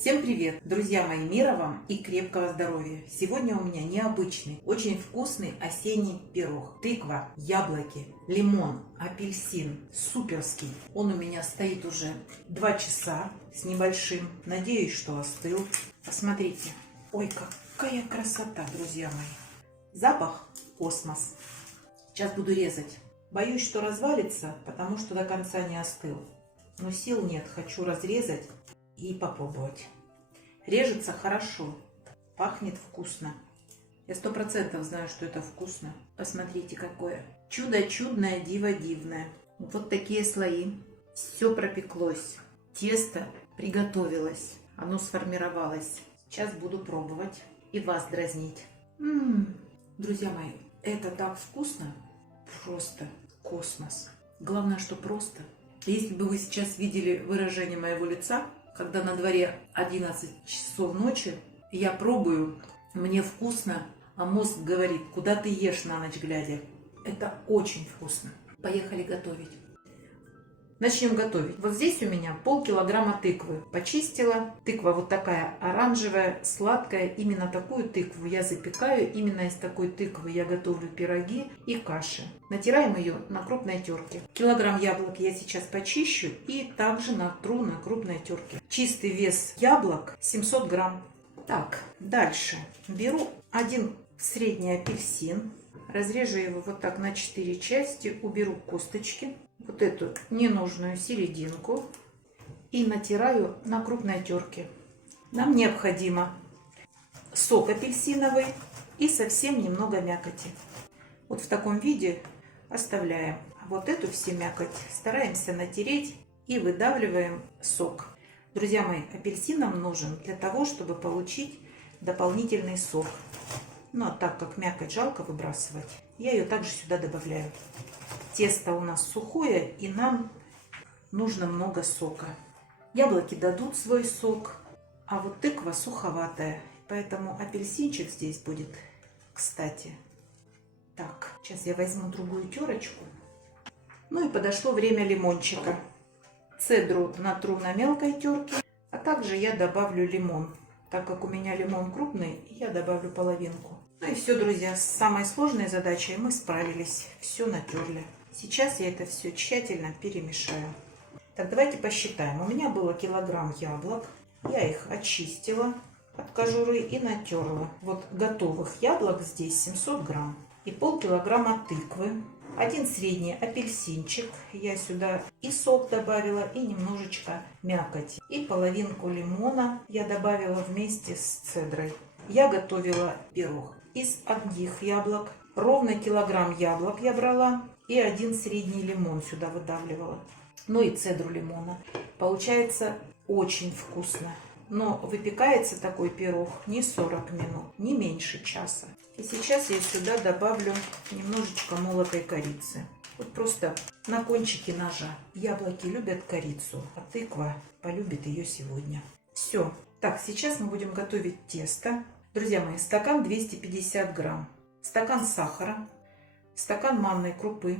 Всем привет, друзья мои, мира вам и крепкого здоровья. Сегодня у меня необычный, очень вкусный осенний пирог. Тыква, яблоки, лимон, апельсин, суперский. Он у меня стоит уже 2 часа с небольшим. Надеюсь, что остыл. Посмотрите, ой, какая красота, друзья мои. Запах космос. Сейчас буду резать. Боюсь, что развалится, потому что до конца не остыл. Но сил нет, хочу разрезать и попробовать. Режется хорошо, пахнет вкусно. Я 100% знаю, что это вкусно. Посмотрите, какое чудо чудное, диво дивное. Вот такие слои. Все пропеклось. Тесто приготовилось. Оно сформировалось. Сейчас буду пробовать и вас дразнить. Друзья мои, это так вкусно. Просто космос. Главное, что просто. Если бы вы сейчас видели выражение моего лица, когда на дворе 11 часов ночи, я пробую, мне вкусно, а мозг говорит, куда ты ешь на ночь глядя. Это очень вкусно. Поехали готовить. Начнем готовить. Вот здесь у меня полкилограмма тыквы. Почистила. Тыква вот такая оранжевая, сладкая. Именно такую тыкву я запекаю. Именно из такой тыквы я готовлю пироги и каши. Натираем ее на крупной терке. Килограмм яблок я сейчас почищу и также натру на крупной терке. Чистый вес яблок 700 грамм. Так, дальше беру один средний апельсин. Разрежу его вот так на 4 части. Уберу косточки. Вот эту ненужную серединку и натираю на крупной терке. Нам необходимо сок апельсиновый и совсем немного мякоти. Вот в таком виде оставляем. Вот эту всю мякоть стараемся натереть и выдавливаем сок. Друзья мои, апельсин нам нужен для того, чтобы получить дополнительный сок. Ну а так как мякоть жалко выбрасывать, я ее также сюда добавляю. Тесто у нас сухое, и нам нужно много сока. Яблоки дадут свой сок, а вот тыква суховатая. Поэтому апельсинчик здесь будет кстати. Так, сейчас я возьму другую терочку. Ну и подошло время лимончика. Цедру натру на мелкой терке, а также я добавлю лимон. Так как у меня лимон крупный, я добавлю половинку. Ну и все, друзья, с самой сложной задачей мы справились. Все натерли. Сейчас я это все тщательно перемешаю. Так, давайте посчитаем. У меня было килограмм яблок. Я их очистила от кожуры и натерла. Вот готовых яблок здесь 700 грамм. И полкилограмма тыквы. Один средний апельсинчик. Я сюда и сок добавила, и немножечко мякоти. И половинку лимона я добавила вместе с цедрой. Я готовила пирог из одних яблок. Ровно килограмм яблок я брала. И один средний лимон сюда выдавливала. Ну и цедру лимона. Получается очень вкусно. Но выпекается такой пирог не 40 минут, не меньше часа. И сейчас я сюда добавлю немножечко молотой корицы. Вот просто на кончике ножа. Яблоки любят корицу, а тыква полюбит ее сегодня. Все. Так, сейчас мы будем готовить тесто. Друзья мои, стакан 250 грамм. Стакан сахара. Стакан манной крупы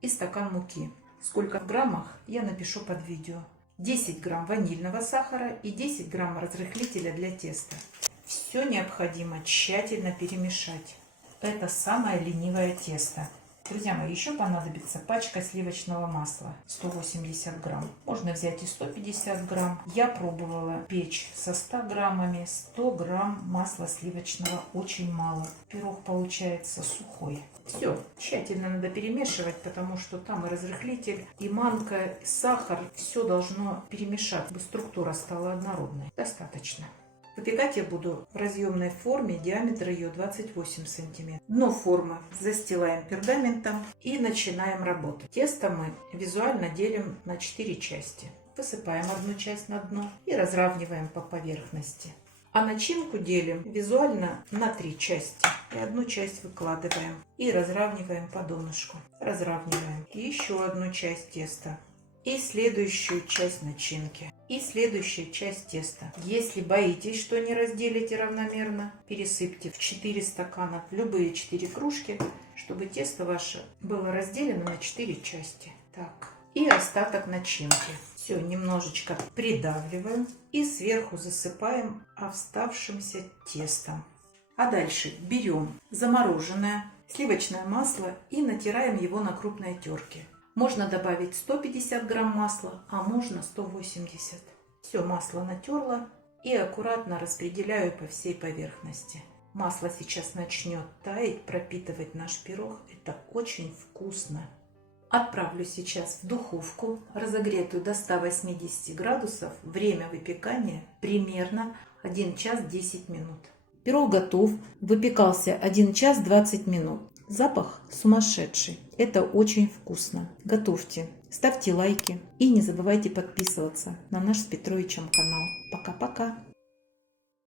и стакан муки. Сколько в граммах, я напишу под видео. 10 грамм ванильного сахара и 10 грамм разрыхлителя для теста. Все необходимо тщательно перемешать. Это самое ленивое тесто. Друзья мои, еще понадобится пачка сливочного масла 180 грамм. Можно взять и 150 грамм. Я пробовала печь со 100 граммами. 100 грамм масла сливочного очень мало. Пирог получается сухой. Все, тщательно надо перемешивать, потому что там и разрыхлитель, и манка, и сахар. Все должно перемешаться, чтобы структура стала однородной. Достаточно. Выпекать я буду в разъемной форме, диаметр ее 28 сантиметров. Дно формы застилаем пергаментом и начинаем работать. Тесто мы визуально делим на 4 части. Высыпаем одну часть на дно и разравниваем по поверхности. А начинку делим визуально на 3 части. И одну часть выкладываем и разравниваем по донышку. Разравниваем. И еще одну часть теста. И следующую часть начинки. И следующая часть теста. Если боитесь, что не разделите равномерно, пересыпьте в 4 стакана любые 4 кружки, чтобы тесто ваше было разделено на 4 части. Так. И остаток начинки. Все, немножечко придавливаем и сверху засыпаем оставшимся тестом. А дальше берем замороженное сливочное масло и натираем его на крупной терке. Можно добавить 150 грамм масла, а можно 180. Все, масло натерла и аккуратно распределяю по всей поверхности. Масло сейчас начнет таять, пропитывать наш пирог. Это очень вкусно. Отправлю сейчас в духовку, разогретую до 180 градусов. Время выпекания примерно 1 час 10 минут. Пирог готов. Выпекался 1 час 20 минут. Запах сумасшедший. Это очень вкусно. Готовьте. Ставьте лайки. И не забывайте подписываться на наш с Петровичем канал. Пока-пока.